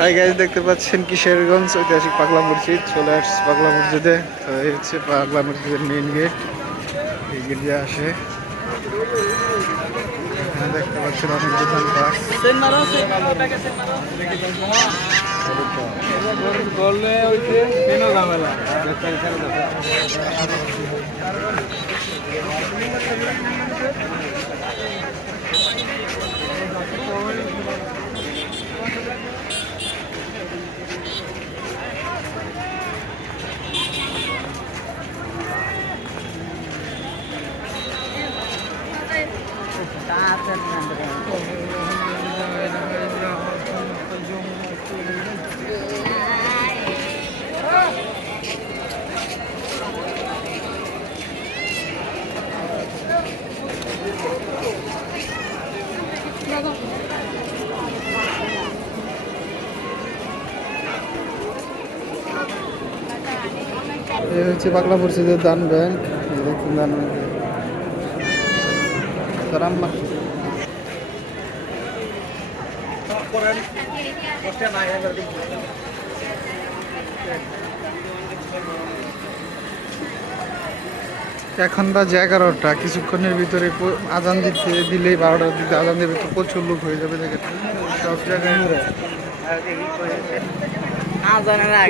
Hi guys, দেখতে পাচ্ছেন কিশোরগঞ্জ ঐতিহাসিক পাগলা মসজিদ। চলে আসছে পাগলা মসজিদে। তো এই হচ্ছে পাগলা মসজিদের মেইন গেট। এই গেট দিয়ে আসে। এখানে দেখতে পাচ্ছেন অনেক দোকানপাট। এই হচ্ছে পাগলা মসজিদের দান ব্যাংক। দেখুন দান ব্যাংক। এখন বাজে 11টা। কিছুক্ষণের ভিতরে আজান দিলেই 12টার দিকে আজান দেবে, তো প্রচুর লোক হয়ে যাবে। দেখেন সব জায়গায়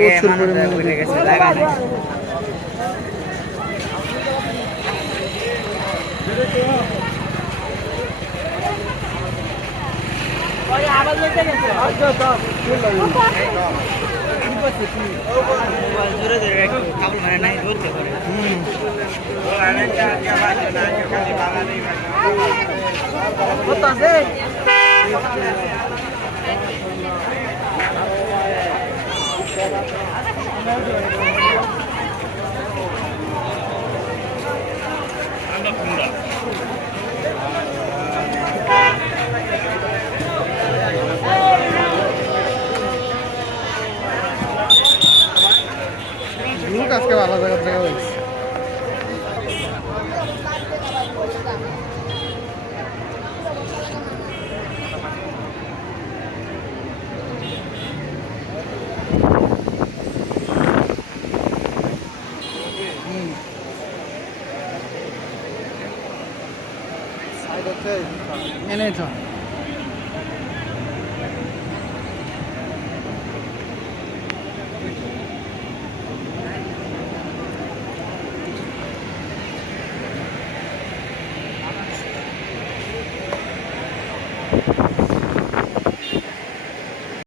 প্রচুর পরিমাণে। লোক আজকে ভালো জায়গা থেকে হয়েছে। এনে তো